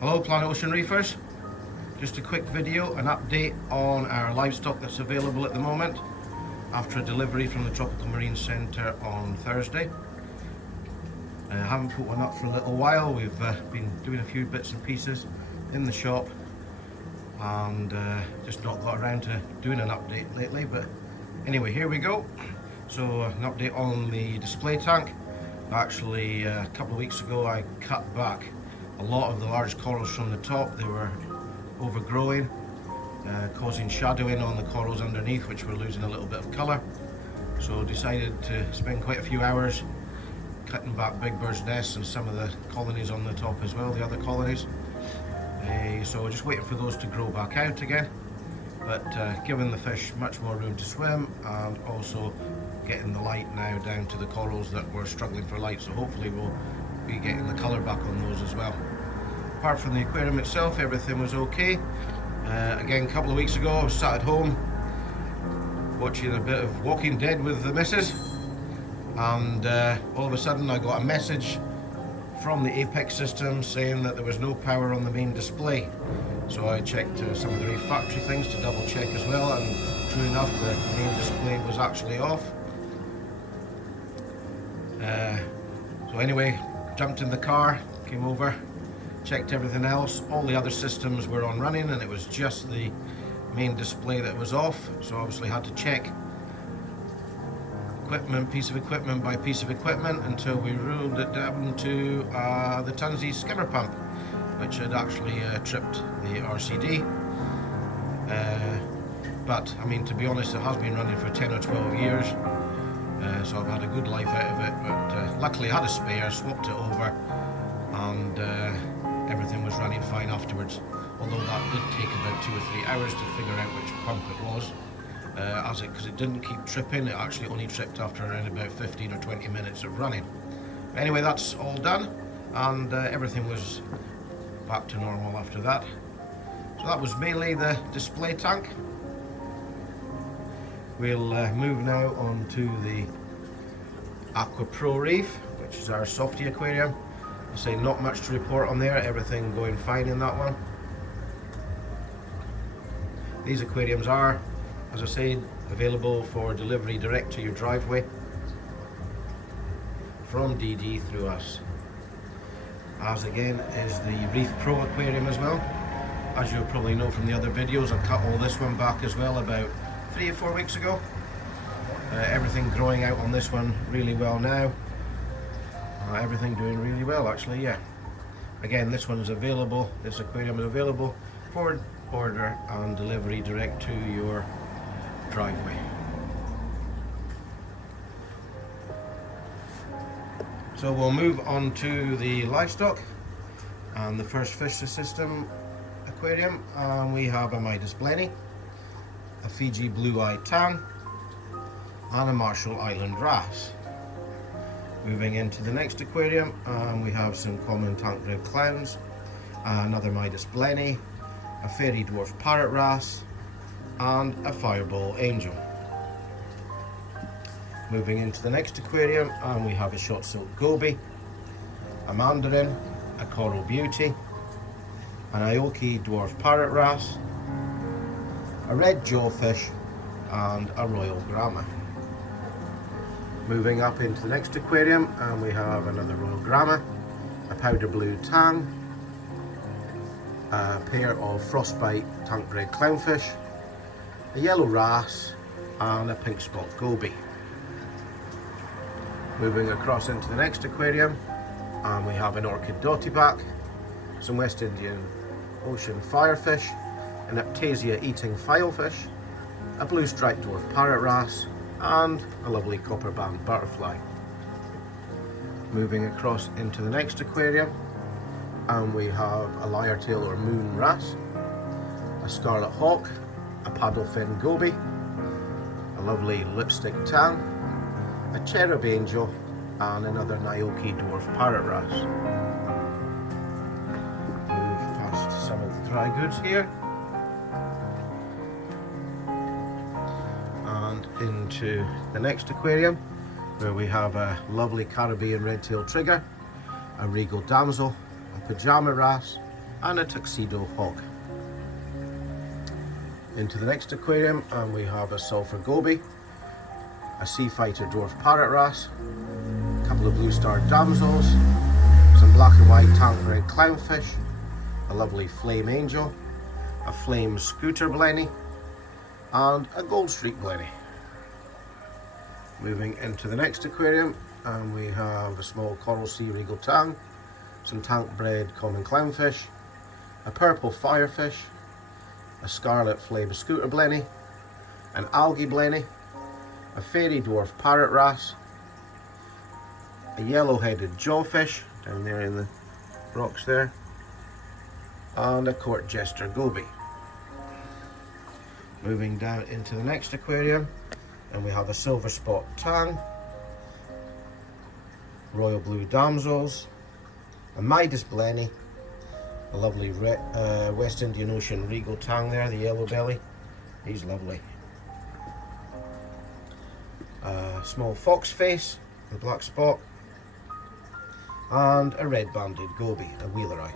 Hello Planet Ocean Reefers, just a quick video, an update on our livestock that's available at the moment after a delivery from the Tropical Marine Centre on Thursday. I haven't put one up for a little while. We've been doing a few bits and pieces in the shop and just not got around to doing an update lately, but anyway, here we go. So an update on the display tank. Actually, a couple of weeks ago I cut back a lot of the large corals from the top. They were overgrowing, causing shadowing on the corals underneath, which were losing a little bit of colour. So decided to spend quite a few hours cutting back big birds' nests and some of the colonies on the top as well, the other colonies. So just waiting for those to grow back out again, but giving the fish much more room to swim, and also getting the light now down to the corals that were struggling for light, so hopefully we'll be getting the colour back on those as well. Apart from the aquarium itself, everything was okay. Again, a couple of weeks ago I was sat at home watching a bit of Walking Dead with the missus, and all of a sudden I got a message from the Apex system saying that there was no power on the main display. So I checked some of the reef factory things to double check as well, and true enough the main display was actually off. So anyway, jumped in the car, came over, checked everything else. All the other systems were on running and it was just the main display that was off. So obviously had to check equipment, piece of equipment by piece of equipment, until we ruled it down to the Tunzi skimmer pump, which had actually tripped the RCD. But I mean, to be honest, it has been running for 10 or 12 years. So I've had a good life out of it, but luckily I had a spare, swapped it over, and everything was running fine afterwards. Although that did take about 2 or 3 hours to figure out which pump it was, because it didn't keep tripping. It actually only tripped after around about 15 or 20 minutes of running. But anyway, that's all done, and everything was back to normal after that. So that was mainly the display tank. We'll move now on to the Aqua Pro Reef, which is our softy aquarium. I say not much to report on there, everything going fine in that one. These aquariums are, as I say, available for delivery direct to your driveway from DD through us. As again is the Reef Pro aquarium as well. As you'll probably know from the other videos, I cut all this one back as well about 3 or 4 weeks ago. Everything growing out on this one really well now. Everything doing really well actually, yeah. Again, this one is available, this aquarium is available for order and delivery direct to your driveway. So we'll move on to the livestock and the first fish system aquarium. We have a Midas blenny, a Fiji blue-eyed tang, and a Marshall Island wrasse. Moving into the next aquarium, we have some common tank-red clowns, another Midas blenny, a fairy dwarf parrot wrasse, and a fireball angel. Moving into the next aquarium, we have a shot silk goby, a mandarin, a coral beauty, an Aoki dwarf parrot wrasse, a red jawfish, and a royal grama. Moving up into the next aquarium, we have another royal grama, a powder blue tang, a pair of frostbite tank red clownfish, a yellow wrasse, and a pink spot goby. Moving across into the next aquarium, we have an orchid dottyback, some West Indian ocean firefish, an Aptasia eating filefish, a blue striped dwarf parrot wrasse, and a lovely copper band butterfly. Moving across into the next aquarium, we have a lyre-tail or moon wrasse, a scarlet hawk, a paddlefin goby, a lovely lipstick tang, a cherub angel, and another Naoki dwarf parrot wrasse. Move past some of the dry goods here and into the next aquarium, where we have a lovely Caribbean red-tailed trigger, a regal damsel, a pajama wrasse, and a tuxedo hawk. Into the next aquarium, and we have a sulphur goby, a sea fighter dwarf parrot wrasse, a couple of blue star damsels, some black and white tank red clownfish, a lovely flame angel, a flame scooter blenny, and a gold streak blenny. Moving into the next aquarium, and we have a small coral sea regal tang, some tank bred common clownfish, a purple firefish, a scarlet flame scooter blenny, an algae blenny, a fairy dwarf parrot wrasse, a yellow-headed jawfish down there in the rocks there, and a court jester goby. Moving down into the next aquarium, and we have a silver spot tang, royal blue damsels, a Midas blenny, a lovely West Indian Ocean regal tang there, the yellow belly, he's lovely. A small fox face, a black spot, and a red banded goby, a wheeler eye.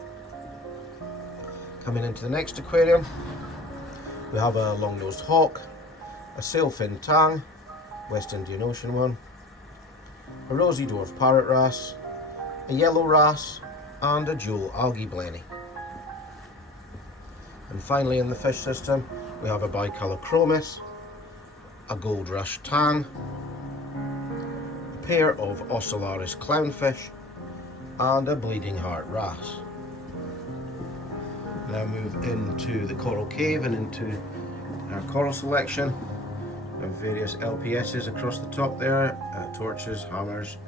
Coming into the next aquarium, we have a long-nosed hawk, a sailfin tang, West Indian Ocean one, a rosy dwarf parrot wrasse, a yellow wrasse, and a jewel algae blenny. And finally in the fish system, we have a bicolour chromis, a gold rush tang, a pair of ocellaris clownfish, and a bleeding heart wrasse. Now move into the coral cave and into our coral selection. We have various LPSs across the top there, torches, hammers.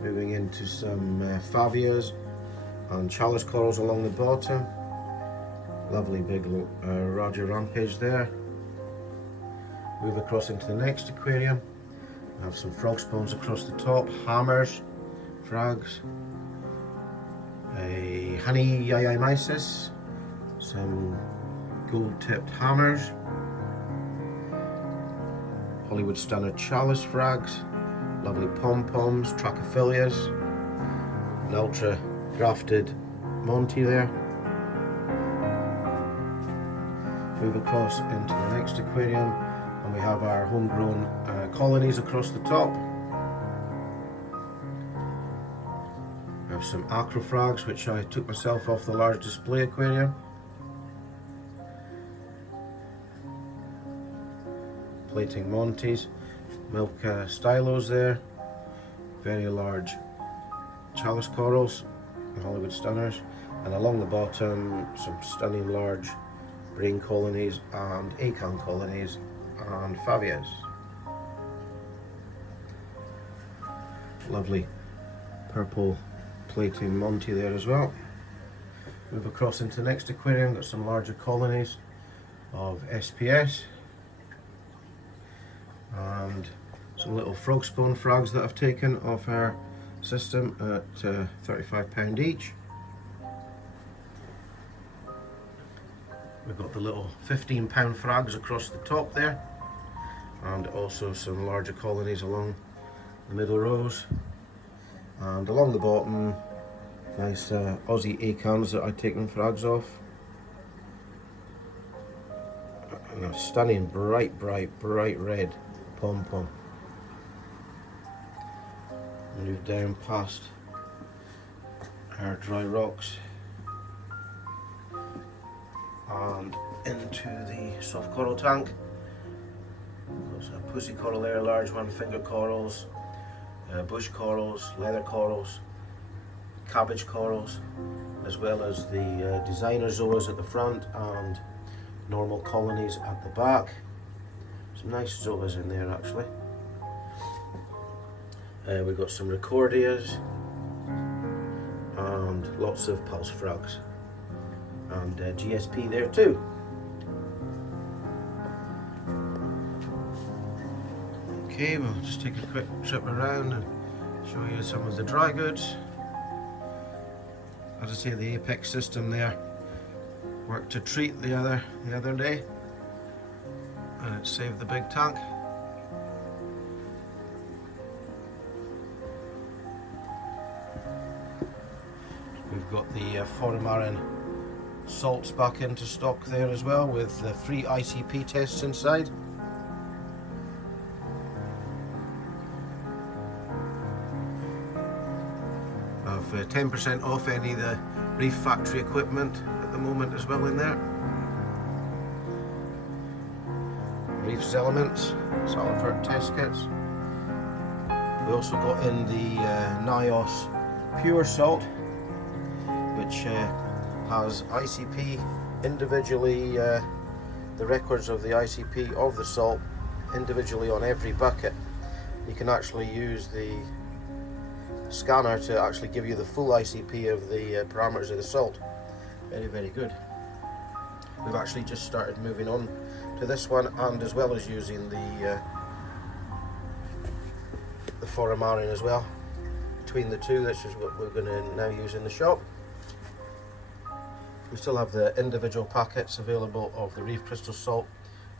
Moving into some favias and chalice corals along the bottom. Lovely big Roger rampage there. Move across into the next aquarium. We have some frog spawns across the top, hammers, frags, a honey mysis, some gold tipped hammers, Hollywood Stunner chalice frags, lovely pom-poms, trachophilias, an ultra grafted Monty there. Move across into the next aquarium, and we have our homegrown colonies across the top. We have some acrofrags, which I took myself off the large display aquarium. Plating Monties, milk stylos there, very large chalice corals, Hollywood Stunners, and along the bottom some stunning large brain colonies and acan colonies and favias. Lovely purple plating Monty there as well. Move across into the next aquarium, got some larger colonies of SPS and some little frog spawn frags that I've taken off our system at £35 each. We've got the little £15 frags across the top there, and also some larger colonies along the middle rows, and along the bottom nice Aussie acans that I've taken frags off, and a stunning bright red pom-pom. Move down past our dry rocks and into the soft coral tank. There's a pussy coral there, a large one, finger corals, bush corals, leather corals, cabbage corals, as well as the designer zoas at the front and normal colonies at the back. Some nice zoas in there actually. We've got some recordias and lots of pulse frags and GSP there too. Okay, we'll just take a quick trip around and show you some of the dry goods. As I say, the Apex system there worked to treat the other day, and it saved the big tank. Move We've got the Foramarine salts back into stock there as well, with the free ICP tests inside. I've 10% off any of the Reef factory equipment at the moment as well in there. Reef's Elements, Salifert test kits. We also got in the NIOS Pure Salt, which has ICP individually, the records of the ICP of the salt individually on every bucket. You can actually use the scanner to actually give you the full ICP of the parameters of the salt. Very, very good. We've actually just started moving on to this one, and as well as using the Foramarine as well. Between the two, this is what we're going to now use in the shop. We still have the individual packets available of the Reef Crystal Salt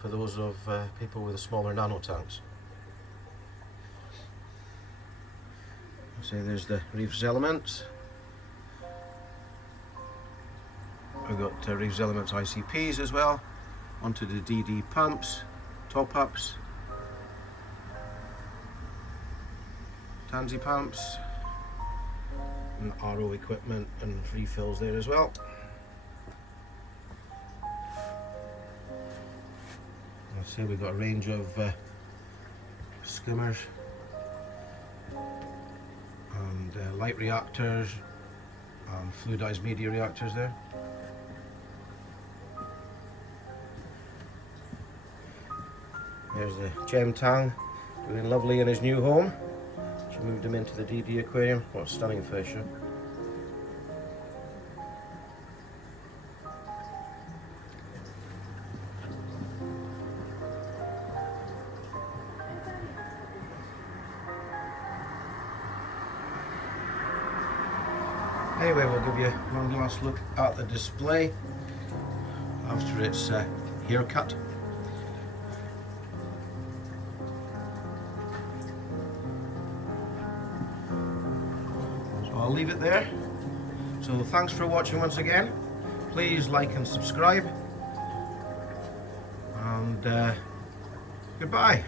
for those of people with the smaller nano tanks. So there's the Reef's Elements. We've got Reef's Elements ICPs as well, onto the DD pumps, top-ups, Tansy pumps, and RO equipment and refills there as well. I'll say we've got a range of skimmers and light reactors and fluidized media reactors there. There's the Gem Tang doing lovely in his new home. She moved him into the DD aquarium. What a stunning fish. Anyway, we'll give you one last look at the display after its haircut. So I'll leave it there. So thanks for watching once again. Please like and subscribe. And goodbye.